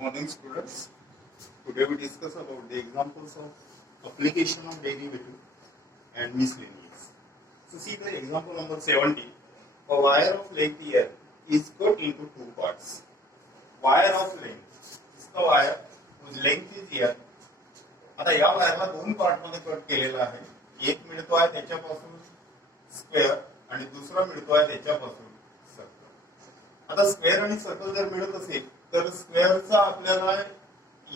Good morning, students. Today we discuss about the examples of application of derivative and miscellaneous. So see the example number 70. A wire of length L is cut into two parts. Wire of length. इसका wire whose length is L. आता या वायरला दोन part मध्ये cut केलेला आहे. एक मिळतो आहे त्याच्यापासून स्क्वेअर आणि दुसरा मिळतो आहे त्याच्यापासून सर्कल. आता स्क्वेअर आणि सर्कल जर मिळत असेल तर स्क्वेअरचा आपल्याला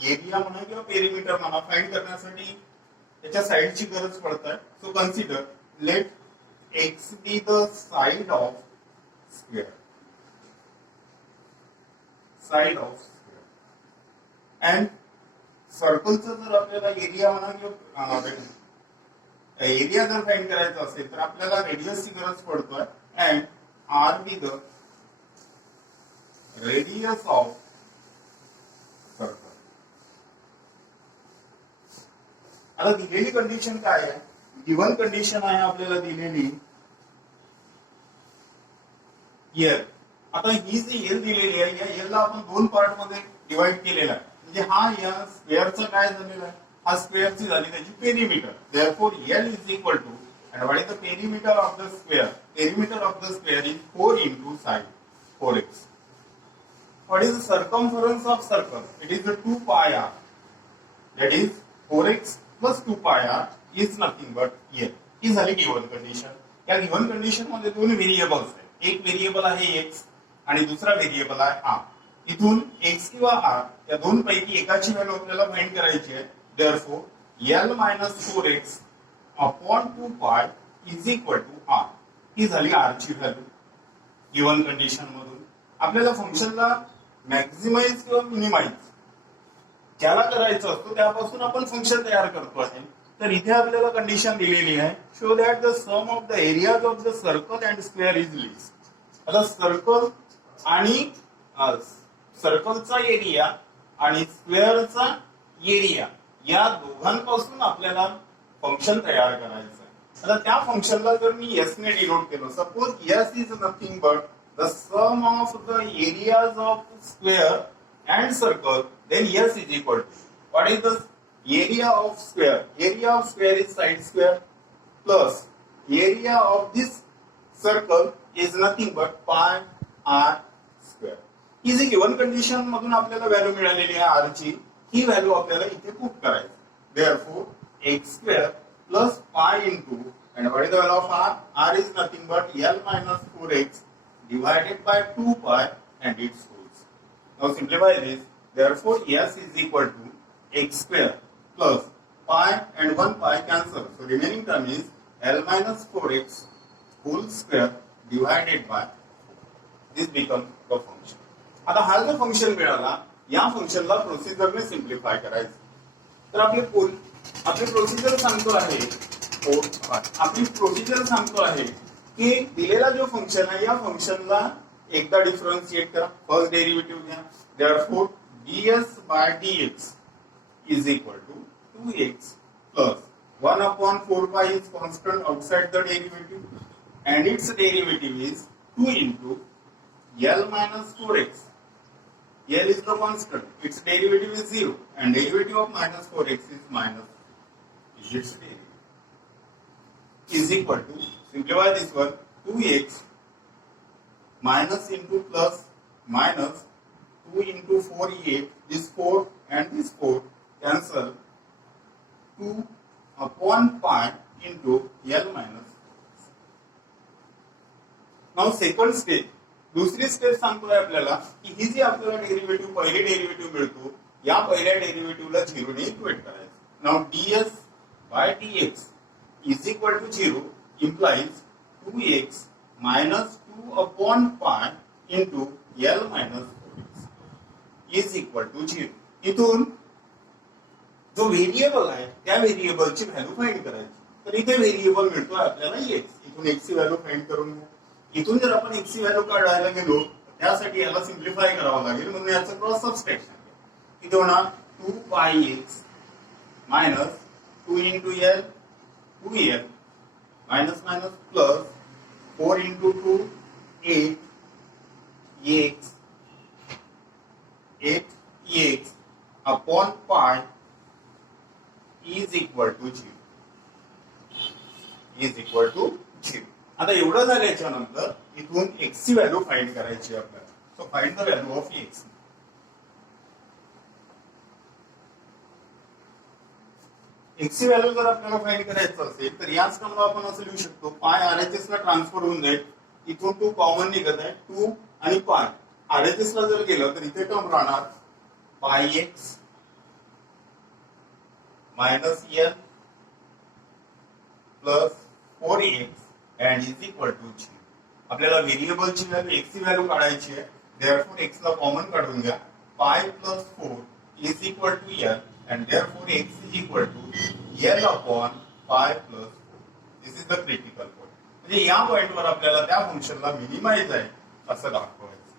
एरिया म्हणा किंवा पेरिमीटर म्हणा फाइंड करण्यासाठी त्याच्या साइडची गरज पडत आहे. So consider let x be the side of square. Side of square and सर्कलचा जर आपल्याला एरिया म्हणा किंवा एरिया जर फाइंड करायचा असेल तर आपल्याला रेडियसची गरज पडतोय and R be the radius of circle. आता दिलेली कंडिशन काय आहे? गिव्हन कंडिशन आहे आपल्याला दिलेली एल. आता ही जी एल दिलेली आहे या एल ला आपण दोन पार्ट मध्ये डिवाइड केलेला आहे. म्हणजे हा या स्क्वेअरचा काय झालेला आहे? हा स्क्वेअरची झाली त्याची perimeter. Therefore L is equal to and what is the perimeter of the square? Perimeter of the square is 4 into side 4x. What is the circumference of circle? It is the 2 pi r. That is 4x plus 2 pi r is nothing but L. ही झाली given condition. या given condition मध्ये दोन variables आहेत. एक variable आहे x आणि दुसरा variable आहे r. इथून x किंवा r या दोन पैकी एकाची व्हॅल्यू आपल्याला फाइंड करायची आहे. Therefore L minus 4x upon 2 pi is equal to r. ही झाली r ची व्हॅल्यू गिव्हन कंडिशन मधून. आपल्याला फंक्शनला मॅक्झिमाइज किंवा मिनिमाइज ज्याला करायचं असतो त्यापासून आपण फंक्शन तयार करतो आहे. तर इथे आपल्याला कंडिशन दिलेली आहे show that the sum of the areas of the circle and square is least. आता सर्कल आणि सर्कलचा एरिया आणि स्क्वेअरचा एरिया या दोघांपासून आपल्याला फंक्शन तयार करायचं आहे. आता त्या फंक्शनला जर मी एस ने डिनोट केलं, suppose S is nothing but the sum of the areas of square and circle, then S is equal to what is the area of square? Area of square is side square plus area of this circle is nothing but pi r square. ही जी given condition मधून आपल्याला value मिळालेली आहे r ची, ही value आपल्याला इथे put करायची. Therefore x square plus pi into and what is the value of r? R is nothing but L minus 4x divided by 2 pi and its wholes. Now simplify this. Therefore S is equal to x square plus pi and 1 pi cancel. So remaining term is L minus 4x whole square divided by this becomes the function. आता हा जो function मिळाला या फंक्शनला प्रोसिजरने simplify करायचं. तर आपली procedure सांगतो आहे की दिलेला जो फंक्शन आहे या फंक्शनला एकदा डिफरन्शिएट करा. फर्स्ट डेरिव्हेटिव्ह घ्या. Therefore ds by dx is equal to 2x plus 1 upon 4 pi is constant outside the derivative and its derivative is 2 into L minus 4x. L is the constant. Its derivative is 0 and derivative of minus 4x is minus its derivative is equal to, simplify this one, 2x minus into plus minus 2 into 4 this 4 and this 4 cancel 2 upon pi into L minus. Now second stage, दुसरी step सांगतोय आपल्याला की ही जी आपल्याला derivative पहिली derivative मिळतो या पहिल्या डेरिव्हेटिव्हला 0 ने इक्वेट करायचं. Now ds by dx is equal to 0 implies 2x minus 2 upon pi into L minus 4x is equal to 0. इथून जो व्हेरिएबल आहे त्या व्हेरिएबलची व्हॅल्यू फाइंड करायची. तर इथे व्हेरिएबल मिळतोय आपल्याला x. इथून x ची व्हॅल्यू फाइंड करून घ्या. इथून जर आपण x ची व्हॅल्यू काढायला गेलो त्यासाठी याला सिम्प्लिफाय करावं लागेल म्हणून याचं क्रॉस सबस्ट्रॅक्शन. इथे होणार 2 pi x minus 2 into L 2L minus minus plus 4 into 2 8 x 8 x upon pi is equal to 0. Is equal to 0. आता एवढं झाल्याच्या नंतर इथून x ची व्हॅल्यू फाइंड करायची आपल्याला. So find the value of x. x ची व्हॅल्यू जर आपल्याला फाइंड करायचं असेल तर याच टर्मला आपण असं लिहू शकतो, पाय RHS ला ट्रान्सफर होऊन जाईल. इथून 2 कॉमन निघत आहे, 2 आणि पाय RHS ला जर गेलं तर इथे टर्म राहणार pi x minus n plus 4x and is equal to 0. आपल्याला व्हेरिएबलची व्हॅल्यू x ची व्हॅल्यू काढायची आहे. देअरफॉर x ला कॉमन काढून घ्या. Pi plus 4 is equal to n and therefore x is equal to l upon pi plus 4. This is the critical point. म्हणजे या पॉइंटवर आपल्याला त्या फंक्शनला मिनिमाइज आहे असं दाखवायचं.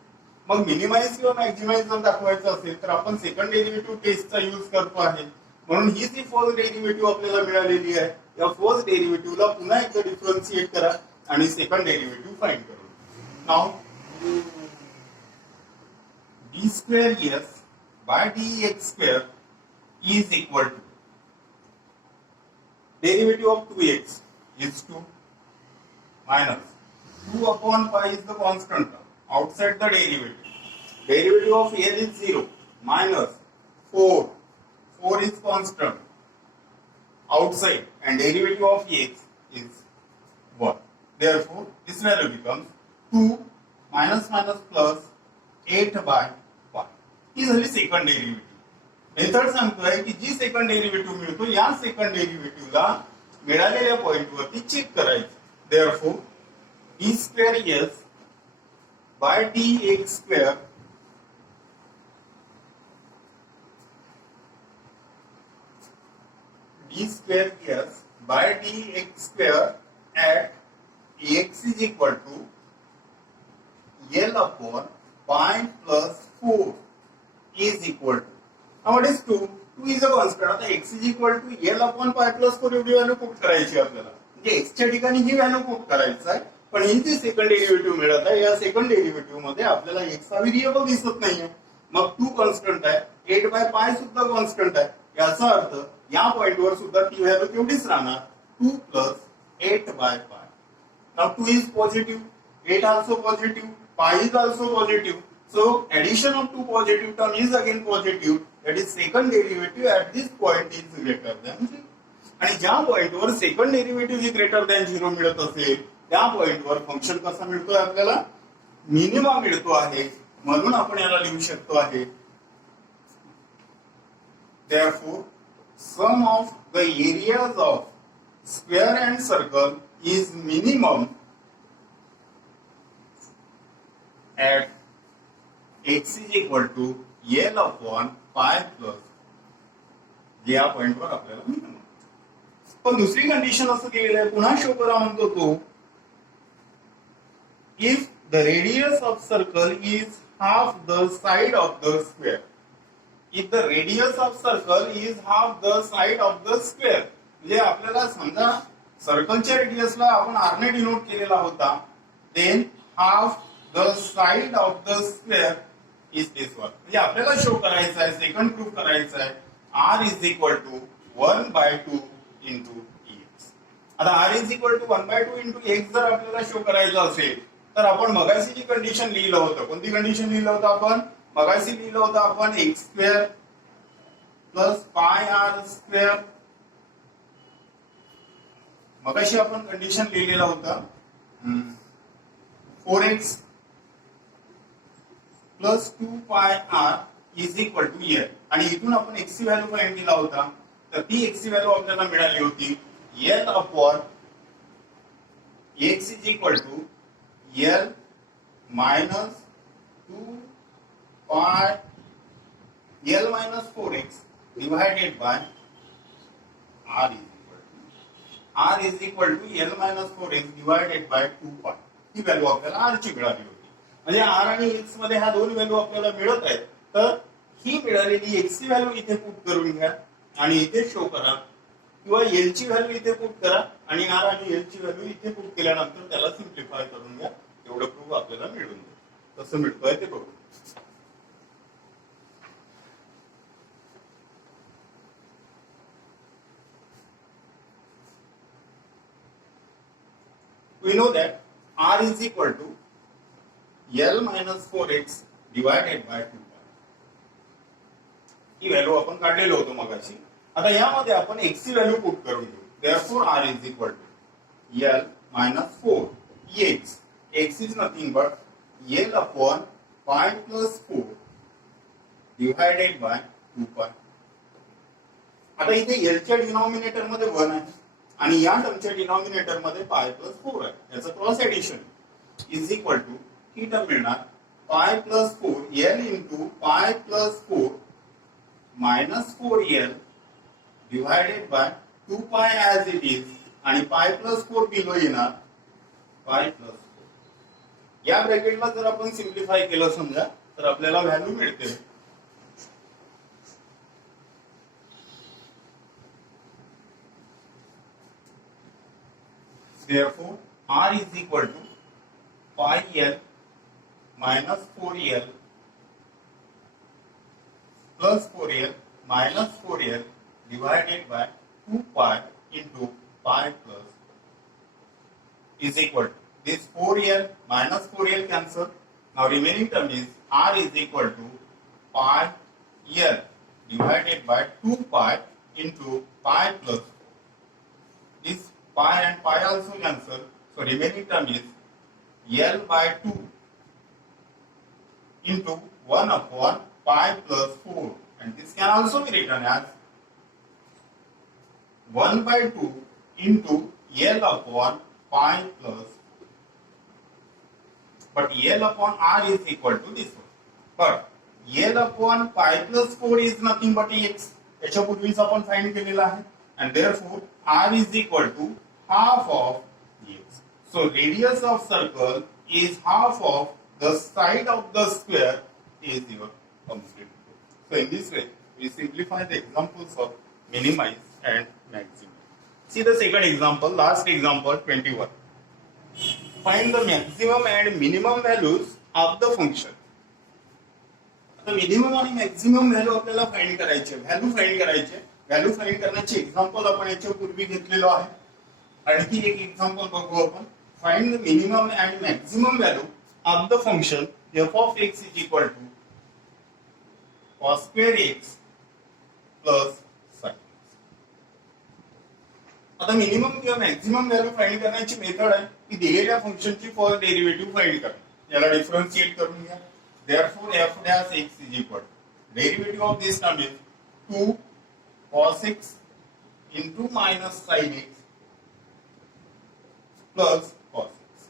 मग मिनिमाइज किंवा मॅक्झिमाइज जर दाखवायचं असेल तर आपण सेकंड डेरिव्हेटिव्ह टेस्टचा यूज करतो आहे. म्हणून ही जी फर्स्ट डेरिव्हेटिव्ह आपल्याला मिळालेली आहे या फर्स्ट डेरिव्हेटिव्हला पुन्हा एकदा डिफरन्शिएट करा आणि सेकंड डेरिव्हेटिव्ह फाइंड करू. Now d2s by dx square is equal to derivative of 2x is 2 minus 2 upon pi is the constant term outside the derivative. Derivative of l is 0 minus 4 is constant outside and derivative of x is 1. Therefore this value becomes 2 minus minus plus 8 by pi. ही झाली second derivative. Method सांगतोय की जी second derivative मिळतो या second डेरिव्हेटिव्हला मिळालेल्या पॉइंटवरती check करायचं. Therefore d2s by dx square d2s by dx square at x is equal to l upon pi plus 4 is equal to. Now what is 2? 2 is a constant. आता x is equal to l upon pi plus 4 एवढी value put करायची आपल्याला. म्हणजे x च्या ठिकाणी ही value put करायचं आहे. पण ही जी सेकंड डेरिव्हेटिव्ह मिळत आहे या सेकंड डेरिव्हेटिव्ह मध्ये आपल्याला x हा व्हेरिएबल दिसत नाहीये. मग 2 कॉन्स्टंट आहे, 8 बाय पाय सुद्धा कॉन्स्टंट आहे. याचा अर्थ या पॉइंटवर सुद्धा ती व्हॅल्यू तेवढीच राहणार 2 plus 8 by pi. Now 2 is positive, 8 also positive, pi is also positive. So addition of two positive term is again positive. That is second derivative at this point is greater than 0. आणि ज्या पॉइंटवर second derivative ही greater than 0 मिळत असेल त्या पॉइंटवर function कसा मिळतोय आपल्याला minimum मिळतो आहे. म्हणून आपण याला लिहू शकतो आहे therefore sum of the areas of square and circle is minimum at x is equal to l upon pi plus या पॉइंटवर आपल्याला मिळणार. पण दुसरी कंडिशन असं केलेलं आहे, पुन्हा शो करा म्हणतो तो, if the radius of circle is half the side of the square. If the radius of circle is half the side of the square. म्हणजे आपल्याला समजा सर्कलच्या रेडियसला आपण r ने डिनोट केलेला होता, than half the side of the square is this one. म्हणजे आपल्याला शो करायचं आहे, सेकंड प्रूफ करायचं आहे, r is equal to 1/2 into x. आता r is equal to 1/2 into x जर आपल्याला शो करायचं असेल तर आपण मगाशी जी कंडिशन लिहिलं होतं, कोणती कंडिशन लिहिलं होतं आपण मगाशी लिहिलं होतं आपण x स्क्वेअर प्लस पाय r स्क्वेअर. मगाशी आपण कंडिशन लिहिलेला होता 4x plus 2 pi r is equal to l. आणि इथून आपण x ची व्हॅल्यू फाइंड केला होता तर ती x ची व्हॅल्यू आपल्याला मिळाली होती l upon x is equal to l minus 2 pi l minus 4x divided by r is equal to l minus 4x divided by 2 pi. He value आपल्याला r ची मिळाली होती. म्हणजे r आणि x मध्ये ह्या दोन व्हॅल्यू आपल्याला मिळत आहेत. तर ही मिळालेली x ची व्हॅल्यू इथे पुट करून घ्या आणि इथे शो करा, किंवा l ची व्हॅल्यू इथे पुट करा आणि r आणि l ची व्हॅल्यू इथे पुट केल्यानंतर त्याला सिम्प्लिफाय करून घ्या. एवढं प्रूफ आपल्याला मिळून जाईल. कसं मिळतोय ते बघू. we know that r is equal to L minus 4x divided by 2 pi. He value आपण काढलेलो होतो मगाशी. आता यामध्ये आपण x ची व्हॅल्यू पुट करून घेऊ. Therefore r is equal to L minus 4 x. X is nothing but L upon pi plus 4 divided by 2 pi. आता इथे L च्या डिनॉमिनेटर मध्ये 1 आहे आणि या टर्मच्या डिनॉमिनेटर मध्ये पाय प्लस 4 आहे. याचं cross addition is equal to ही टर्म मिळणार pi plus 4 L into pi plus 4 minus 4L divided by 2 pi as it is आणि पाय प्लस 4 बिलो येणार पाय प्लस 4. या ब्रॅकेटला जर आपण सिम्प्लिफाय केलं समजा तर आपल्याला व्हॅल्यू मिळते therefore r is equal to pi L minus 4L plus 4L minus 4L divided by 2 pi into pi plus is equal to this 4L minus 4L cancel. Now remaining term is r is equal to pi L divided by 2 pi into pi plus 4. This pi and pi also cancel, so remaining term is L by 2 into 1 upon pi plus 4, and this can also be written as 1 by 2 into L upon pi plus 4. But L upon r is equal to this one. But L upon pi plus 4 is nothing but x. याच्या पूर्वीच आपण find केलेला आहे, and therefore r is equal to half of x. So radius of circle is half of the side of the square is your complete. So in this way we simplify the examples of minimize and maximum. See the second example, last example 21. Find the maximum and minimum values of the function. आता minimum आणि maximum value आपल्याला find करायचे, value find करायचे. Value find करण्याचे example आपण याच्या पूर्वी घेतलेलो आहे. आणखी एक एक्झाम्पल बघू आपण. Find the minimum and maximum value of the function f of x is equal to cos square x plus sin x. आता मिनिमम किंवा मॅक्सिमम व्हॅल्यू फाइंड करण्याची मेथड आहे की दिलेल्या फंक्शनची फर्स्ट डेरिव्हेटिव्ह फाइंड करणे. याला डिफरन्शिएट करून घ्या. Therefore f dash x is equal to derivative of this term is 2 cos x into minus sin x plus cos x.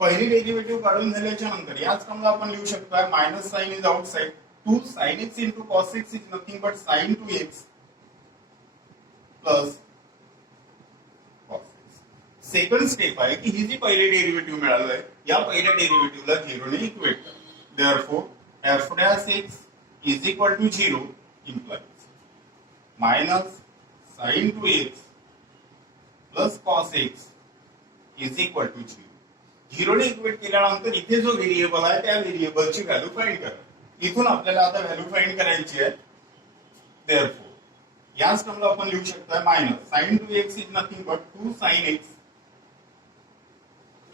पहिली डेरिव्हेटिव्ह काढून झाल्याच्या नंतर याच टर्मला आपण लिहू शकतो minus sine is outside 2 sin x into cos x is nothing but sin 2x plus cos x. Second step आहे की ही जी पहिली डेरिव्हेटिव्ह मिळाली आहे या पहिल्या डेरिव्हेटिव्हला 0 ने इक्वेट करा. Therefore f dash x is equal to 0 implies minus sin 2x plus cos x is equal to 0. 0 ने इक्वेट केल्यानंतर इथे जो व्हेरिएबल आहे त्या व्हेरिएबलची व्हॅल्यू फाइंड करा. इथून आपल्याला आता व्हॅल्यू फाइंड करायची आहे. Therefore याच टर्मला आपण लिहू शकतो minus sin 2x is nothing but 2 sin x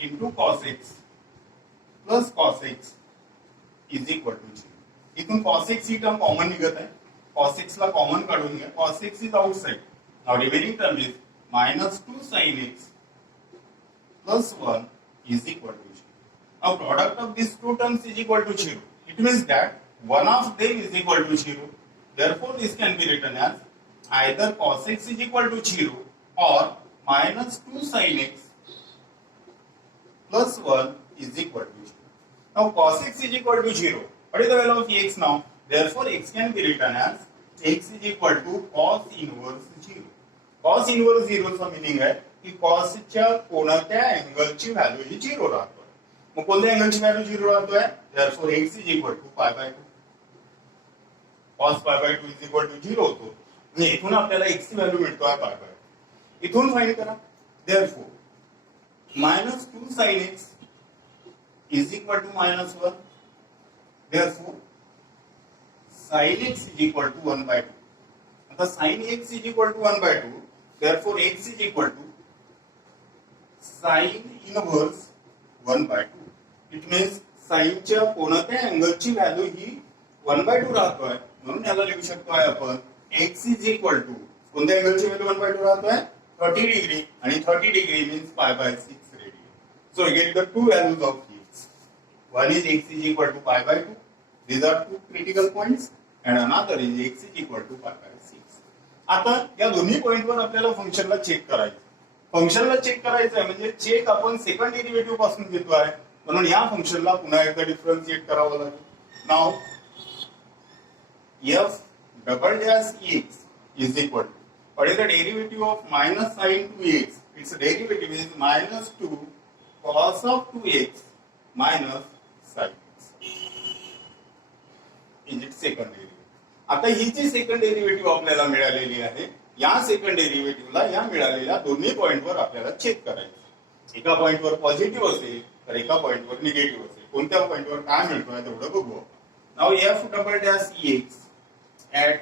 into cos x plus cos x is equal to 0. इथून cos x ही टर्म कॉमन निघत आहे. cos x ला कॉमन काढून घ्या. cos x is outside. Now remaining term is minus 2 sin x plus 1 is equal to 0. Now product of these two terms is equal to 0. It means that one of them is equal to 0. Therefore this can be written as either cos x is equal to 0 or minus 2 sin x plus 1 is equal to 0. Now cos x is equal to 0. What is the value of x now? Therefore x can be written as x is equal to cos inverse 0. Cos inverse 0 चा meaning आहे की cos च्या कोणत्या अँगलची value ही 0 राहतोय. मग कोणत्या अँगलची व्हॅल्यू 0 राहतोय? Therefore x is equal to pi by 2. cos pi by 2 is equal to 0 होतो. म्हणजे इथून आपल्याला x ची व्हॅल्यू मिळतोय pi by 2. इथून फाइंड करा. Therefore minus 2 sin x is equal to minus 1. Therefore sin x is equal to 1 by 2. आता sin x is equal to 1 by 2. Therefore x is equal to sine inverse 1/2. It means साईनच्या कोणत्या अँगलची value ही 1/2 राहतोय, म्हणून याला लिहू शकतो आहे आपण x इज इक्वल टू कोणत्या अँगलची व्हॅल्यू 1/2 राहतोय 30 डिग्री, आणि 30 degree means π/6 radian. So we get the two values of x. One is x is equal to π/2. These are two critical points, and another is x is equal to π/6. आता या दोन्ही पॉइंटवर आपल्याला फंक्शनला check करायचं. फंक्शनला check करायचं आहे म्हणजे चेक आपण सेकंड डेरिव्हेटिव्ह पासून घेतो आहे, म्हणून या फंक्शनला पुन्हा एकदा डिफरन्शिएट करावं लागेल. नाव f double dash x is equal to, what is the derivative of minus sin 2x? Its derivative is minus 2 cos of 2x minus sin x. Is it second derivative? आता ही जी सेकंड डेरिव्हेटिव्ह आपल्याला मिळालेली आहे, या second डेरिव्हेटिव्हला या मिळालेल्या दोन्ही पॉइंटवर आपल्याला check करायचं. एका पॉइंटवर पॉझिटिव्ह असेल तर एका पॉइंटवर निगेटिव्ह असेल. कोणत्या पॉइंटवर काय मिळतोय तेवढं बघू. नाव f double dash x at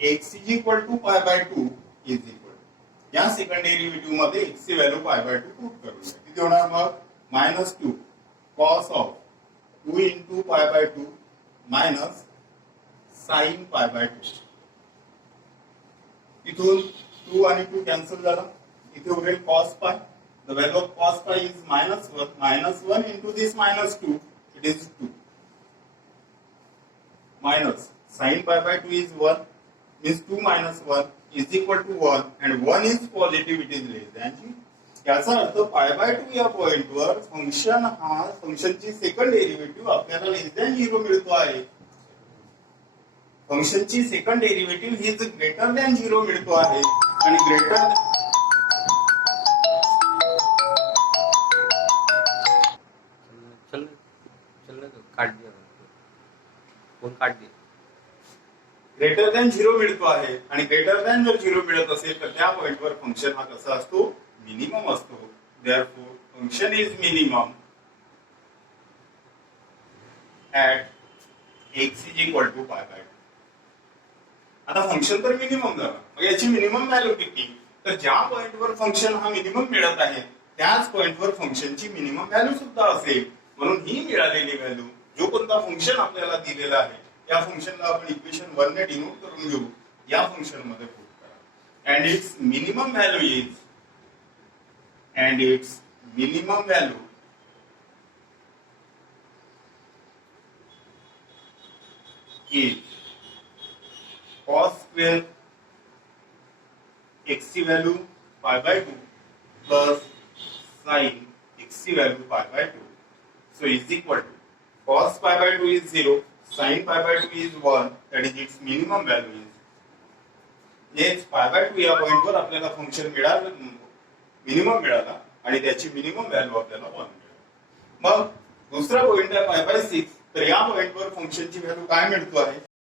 x is equal to π/2 is equal to, या सेकंड डेरिव्हेटिव्ह मध्ये x ची व्हॅल्यू π/2 पुट करूया. किती होणार मग -2 cos of 2 into π/2 minus sin π/2. इथून 2 आणि 2 कॅन्सल झाला, इथे उरेल cos π. The value of cos π is -1. -1 into this -2, it is 2. Minus sin π/2 is 1, means 2 minus 1 is equal to 1, and 1 is positive, it is less than 0. याचा अर्थ π/2 या पॉइंटवर फंक्शनची second derivative आपल्याला लेस दॅन 0 मिळतो आहे. फंक्शनची सेकंड डेरिव्हेटिव्ह ही ग्रेटर दॅन 0 मिळतो आहे, आणि ग्रेटर काट दिया फोन काट दिया. ग्रेटर दॅन 0 मिळतो आहे, आणि ग्रेटर दॅन जर 0 मिळत असेल तर त्या पॉइंटवर फंक्शन हा कसा असतो, मिनिमम असतो. Therefore function is minimum at x is equal to π/2. आता फंक्शन तर मिनिमम झालं, मग याची मिनिमम व्हॅल्यू किती, तर ज्या पॉइंटवर फंक्शन हा मिनिमम मिळत आहे त्याच पॉइंटवर फंक्शनची मिनिमम व्हॅल्यू सुद्धा असेल. म्हणून ही मिळालेली व्हॅल्यू, जो कोणता फंक्शन आपल्याला दिलेला आहे या फंक्शनला आपण इक्वेशन 1 ने डिनोट करून घेऊ, या फंक्शन मध्ये पुट करा. And it's minimum value is cos square x ची व्हॅल्यू π/2 प्लस sin x ची value π/2. So is equal to cos π/2 is 0, sin π/2 is 1, that is its minimum value is. Yes, π/2 या पॉइंटवर आपल्याला function मिळालं, minimum मिळाला, आणि त्याची minimum value आपल्याला 1 मिळाली. मग दुसरा पॉइंट आहे π/6. तर या पॉइंटवर फंक्शनची व्हॅल्यू काय मिळतो आहे,